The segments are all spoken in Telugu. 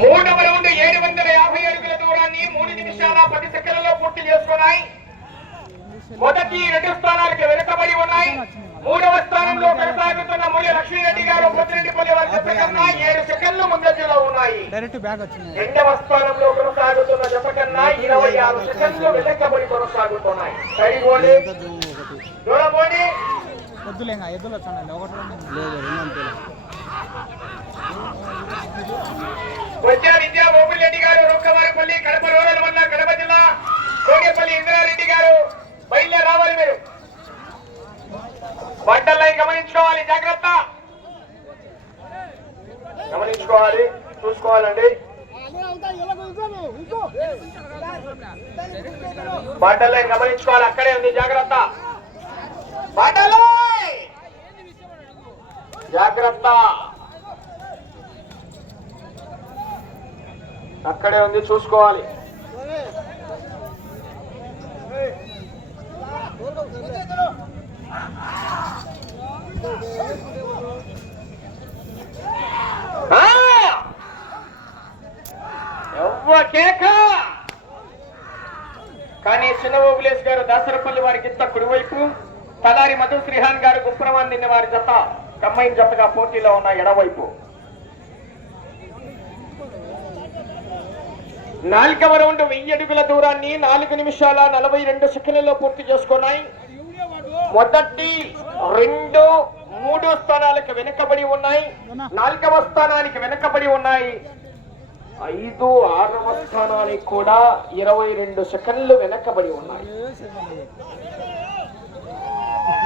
మూడవ రౌండ్ ఏడు వందల యాభై అడుగుల దూరాన్ని మూడు నిమిషాల పది సెకండ్లలో పూర్తి చేసుకున్నాయి. మొదటి రెండు స్థానాలకి వెనుకబడి ఉన్నాయి. మూడవ స్థానంలో కొనసాగుతున్న మూడు లక్ష్మీరెడ్డి గారు పొద్దురెడ్డిపల్లి వారి జత కన్నా ఏడు సెకండ్లు ముందంజలో ఉన్నాయి. రెండవ స్థానంలో కొనసాగుతున్న జత కన్నా ఇరవై ఆరు సెకండ్లు వెనకబడి కొనసాగుతున్నాయి. వద్దులే ఇంకా ఎద్దులు వచ్చానండి. ఒకటి రెండు వచ్చే విద్యా రెడ్డి గారు రొక్కవారిపల్లి కడప రూరల్ వల్ల కడప జిల్లా కోగేపల్లి ఇంద్రారెడ్డి గారు బయలుదేరి రావాలి మీరు. బట్టలై గమనించుకోవాలి జాగ్రత్త. గమనించుకోవాలి చూసుకోవాలండి. బట్టలై గమనించుకోవాలి అక్కడే ఉంది జాగ్రత్త. జాగ్రత్త! అక్కడే ఉంది చూసుకోవాలి. ఎవ్వ కేక! కానీ చిన్న ఓబులేష్ గారు దాసరపల్లి వారికి ఇంత కుడివైపు. తలారి మధు శ్రీహాన్ గారు గుప్రమాన్ నిన్న వారి జత కమ్మైన్ జతగా పోటీలో ఉన్న ఎడవైపు. నాలుగవ రౌండ్ వెయ్యి అడుగుల దూరాన్ని నాలుగు నిమిషాల నలభై రెండు సెకండ్లలో పూర్తి చేసుకున్నాయి. మొదటి రెండు మూడు స్థానాలకు వెనుకబడి ఉన్నాయి. నాలుగవ స్థానానికి వెనుకబడి ఉన్నాయి. ఐదు ఆరవ స్థానానికి కూడా ఇరవై రెండు సెకండ్లు వెనకబడి ఉన్నాయి.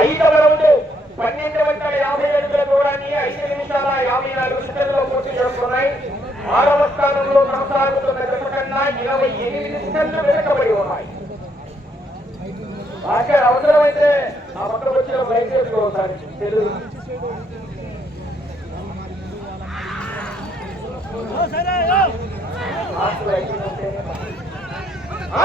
ఐదవ రౌండ్ పన్నెండు వందల యాభై అడుగుల దూరాన్ని ఐదు నిమిషాల యాభై నాలుగు సెకండ్లో పూర్తి చేసుకున్నాయి. ఆరవ స్థానంలో కొనసాగుతున్న జత కన్నా ఇరవై ఎనిమిది సెకండ్లు వెనుకబడి ఉన్నాయి. అక్కడ అవసరమైతే ఆ పక్కన వచ్చిన బయట చేసుకోవాలి తెలుగు ఆ!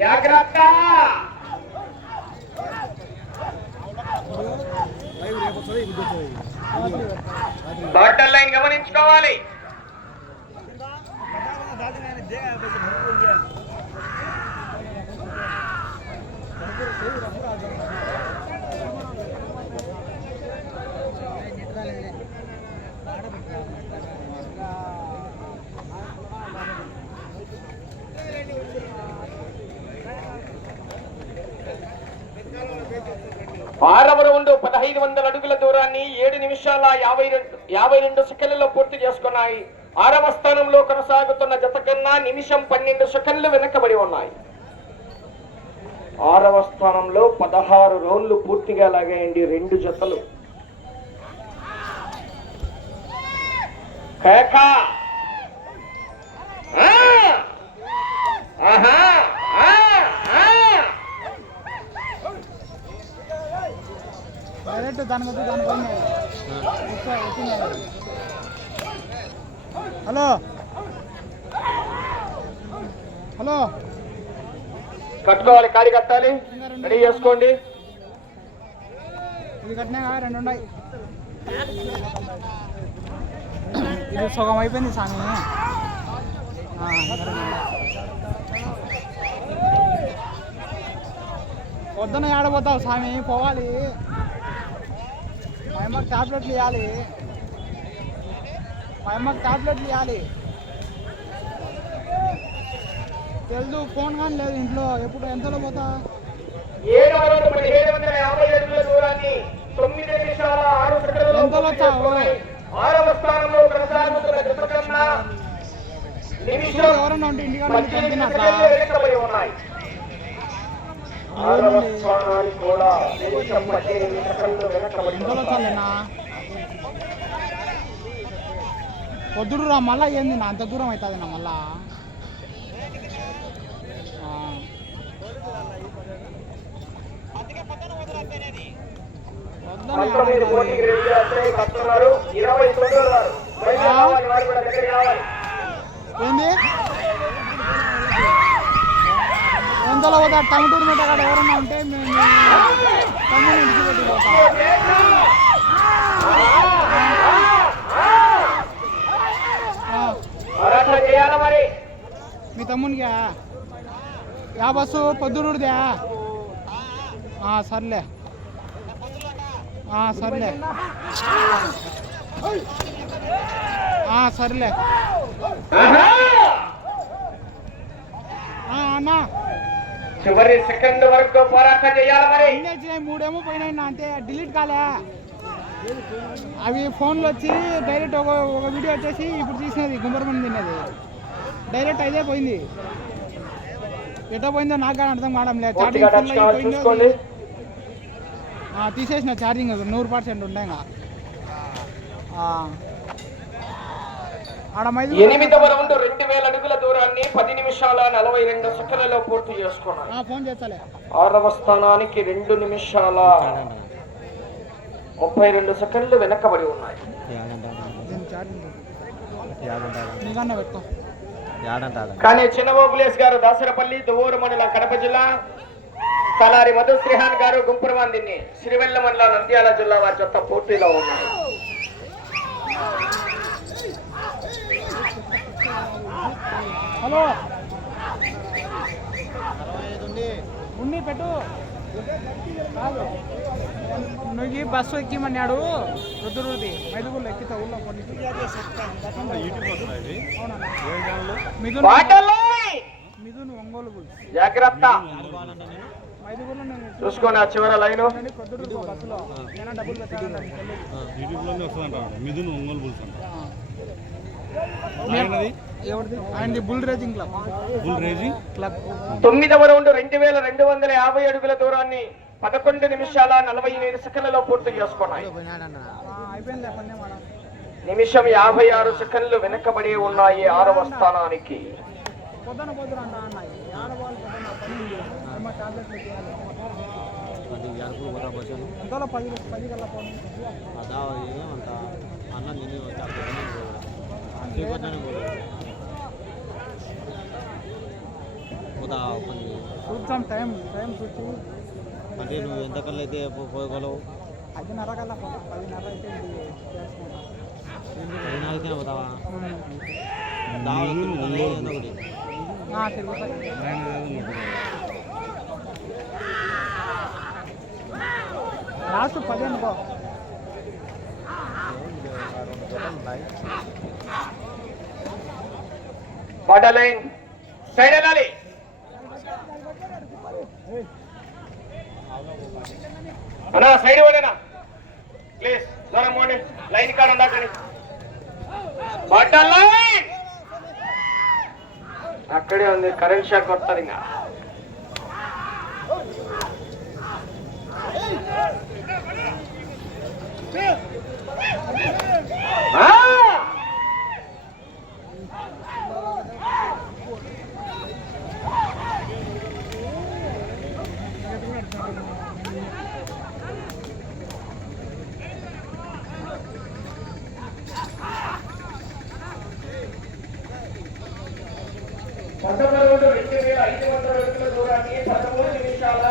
జాగ్రత్త! బాటల్ లైన్ గమనించుకోవాలి ఆరవ పదహైదు వందల అడుగుల దూరాన్ని ఏడు నిమిషాల యాభై రెండు యాభై రెండు సెకండ్లలో పూర్తి చేసుకున్నాయి. ఆరవ స్థానంలో కొనసాగుతున్న జత కన్నా నిమిషం పన్నెండు సెకండ్లు వెనకబడి ఉన్నాయి. ఆరవ స్థానంలో పదహారు రౌండ్లు పూర్తిగా లాగాయండి రెండు జతలు. కేక ఆహా! డైరెక్ట్ దాని కొద్ది దాని పైన ఎక్కువ వచ్చింది హలో? హలో? కట్టుకోవాలి కాడి కట్టాలి? రెడీ చేసుకోండి. ఇది కట్టినా రెండు ఉన్నాయి. ఇది సగం అయిపోయింది స్వామి ఆ, ఇంకా రెండు ఉన్నాయి. పొద్దున ఏడబోతావు స్వామి పోవాలి. మా అమ్మకి టాబ్లెట్లు ఇవ్వాలి మా అమ్మకి టాబ్లెట్లు ఇవ్వాలి తెలుసు ఫోన్ కానీ లేదు ఇంట్లో. ఎప్పుడు ఎంతలో పోతా? ఎంతలో వచ్చావు? ఎవరన్నా ఉంటే ఇంటికాడ ఉండి పద్దెనిమిది పంపినట్లా సెకండ్లు వెనుకబడి ఉన్నాయి ఆరవ కూడా వెనుకబడి రా మళ్ళా ఏంది నా? అంత దూరం అవుతుంది నా మళ్ళా? ఆ. వద్దని పంతొమ్మిది ఆడతాది. పోటీకి రెడీ చేస్తాయి కస్తున్నారు ఇరవై తొమ్మిది ఉన్నారు బయట రావాలి వారు కూడా దగ్గరికి రావాలి ఏంది ఎంతలో పోతా టమటూరు మీద కాడ ఎవరన్నా ఉంటే మేము తమ్ముని ఇంటికి పెట్టి మీ తమ్మునికా యా బస్సు పొద్దురుడిదా సర్లే. ఆ, సర్లే. ఆ, సర్లే. అన్నా. చివరి సెకండ్ వరకు పోరాటం చేయాలి మరి. వచ్చినాయి మూడేమో పోయినాయి నా అంతే డిలీట్ కాలే. అవి ఫోన్లో వచ్చి డైరెక్ట్ ఒక ఒక వీడియో వచ్చేసి ఇప్పుడు తీసినది గుంబరమని తిన్నది. డైరెక్ట్ అయితే పోయింది. ఎటో పోయిందో నాకు కానీ అర్థం కావడం లేదు. ఛార్జింగ్ తీసేసిన ఛార్జింగ్ నూరు పర్సెంట్ ఉండే ఇంకా. ఎనిమిదవ రౌండ్ రెండు వేల అడుగుల దూరాన్ని పది నిమిషాల నలభై రెండు సెకండ్లలో పూర్తి చేసుకున్నారు. ఆ, ఫోన్ చేస్తాలే. ఆరవ స్థానానికి రెండు నిమిషాల ముప్పై రెండు సెకండ్లు వెనకబడి ఉన్నాయి. కానీ చిన్నబాబులేస్ గారు దాసరపల్లి దువ్వూరు మండలం కడప జిల్లా తలారి మధు శ్రీహాన్ గారు గుంపురమందిని సిరివెల్ల మండలం నంద్యాల జిల్లా వారి చెత్త పోటీలో ఉన్నాయి హలో. ఉన్ని పెట్టు. నువ్వు బస్సు ఎక్కిమన్నాడు. రుద్దురుది మైదుగుళ్ళు ఎక్కితే ఊళ్ళో కొన్ని. మిథున్ మిథున్ ఒంగోలు జాగ్రత్త. చూసుకోండి ఆ చివర లైను. మిథున్ ఒంగోలు బుల్స్ అంట ఎవరిది? ఆయనది bull raging club bull raging club తొమ్మిదవ రౌండ్ రెండు వేల రెండు వందల యాభై అడుగుల దూరాన్ని పదకొండు నిమిషాల నలభై ఎనిమిది సెకండ్లలో పూర్తి చేసుకున్నాయి. నిమిషం యాభై ఆరు సెకండ్లు వెనకబడి ఉన్నాయి ఆరవ స్థానానికి. అన్న చూద్దాం టైం టైం చూసి. అంటే నువ్వు ఎంతకల్లా అయితే పోగలవు పదిన్నర కల్లా పదిన్నర అయితే ఇది చేసుకుంటాం పది నాలుగుకే పోతావా ఒకటి. లాస్ట్ పది అనుకో బడలైన్ లైన్ సైడ్ వెళ్ళాలి. అన్నా సైడ్ పోనేనా ప్లీజ్ దూరం పోండి. లైన్ కాడ ఉండాకని బార్డర్ లైన్ అక్కడే ఉంది కరెంట్ షాక్ కొడతారు ఇంకా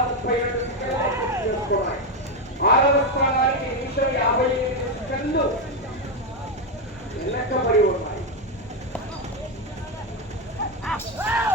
ముప్పై ఏడు సెకండ్లు పూర్తి చేసుకున్నాయి ఆరవ స్థానానికి నిమిషం యాభై ఎనిమిది సెకండ్లు వెనకబడి ఉన్నాయి ఆ!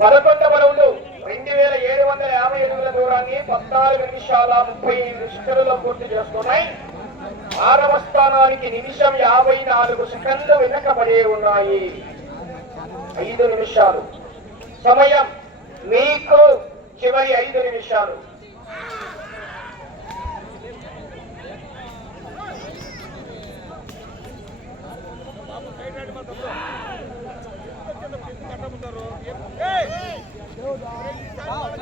పదకొండవ రౌండ్ రెండు వేల ఏడు వందల యాభై అడుగుల దూరాన్ని పద్నాలుగు నిమిషాల ముప్పై ఐదు పూర్తి చేసుకున్నాయి. ఆరవ స్థానానికి నిమిషం యాభై నాలుగు సెకండ్లు వెనకబడే ఉన్నాయి. ఐదు నిమిషాలు. సమయం మీకు చివరి ఐదు నిమిషాలు. తయారాలి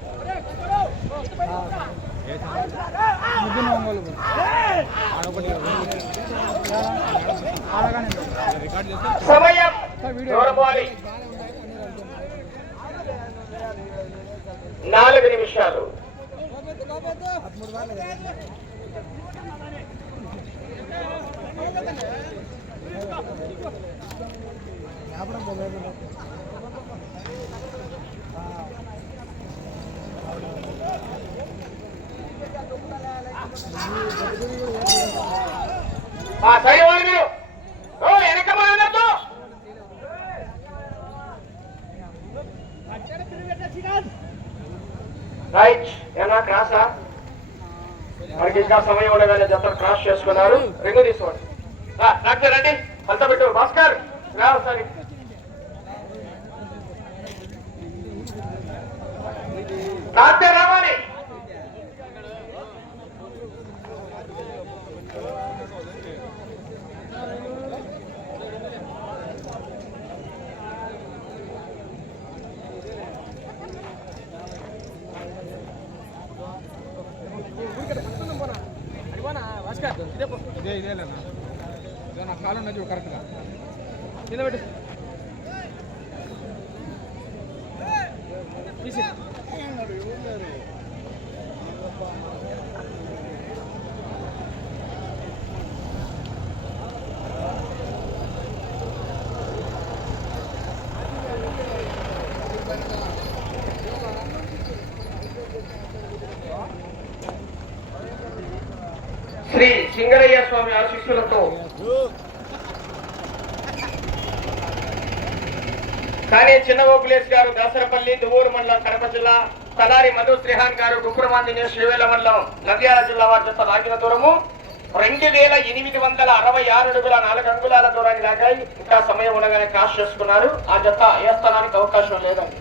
ముగ్గురు ఒంగోలు సమయం నాలుగు నిమిషాలు. యాభై సైడ్ వాళ్ళు మీరు ఓ వెనక మానద్దు రైట్ ఏనా క్రాసా మనకి ఇంకా సమయం ఉండగానే జత గారు చేసుకున్నారు రింగు తీసుకోండి డాక్టర్ రండి. అంతా పెట్టు. భాస్కర్ రా ఒకసారి. రావాలి. ఇదే ఇదేలేనా ఇదే నా. కాలు ఉన్నది కరెక్ట్గా నిలబెట్టు తీసి శ్రీ సింగరయ్య స్వామి ఆశీస్సులతో. కానీ చిన్న ఓపులేష్ గారు దాసరపల్లి దువ్వూరు మండలం కడప జిల్లా తలారి మధు శ్రీహాన్ గారు గుప్పురమాంజనే శ్రీవేల మండలం నంద్యాల జిల్లా వారి జత లాగిన దూరము రెండు వేల ఎనిమిది వందల అరవై ఆరు అడుగుల నాలుగు అంగుళాల దూరాన్ని లాగాయి. ఇంకా సమయం ఉండగానే కాస్ట్ చేసుకున్నారు. ఆ జత ఏ స్థానానికి అవకాశం లేదండి.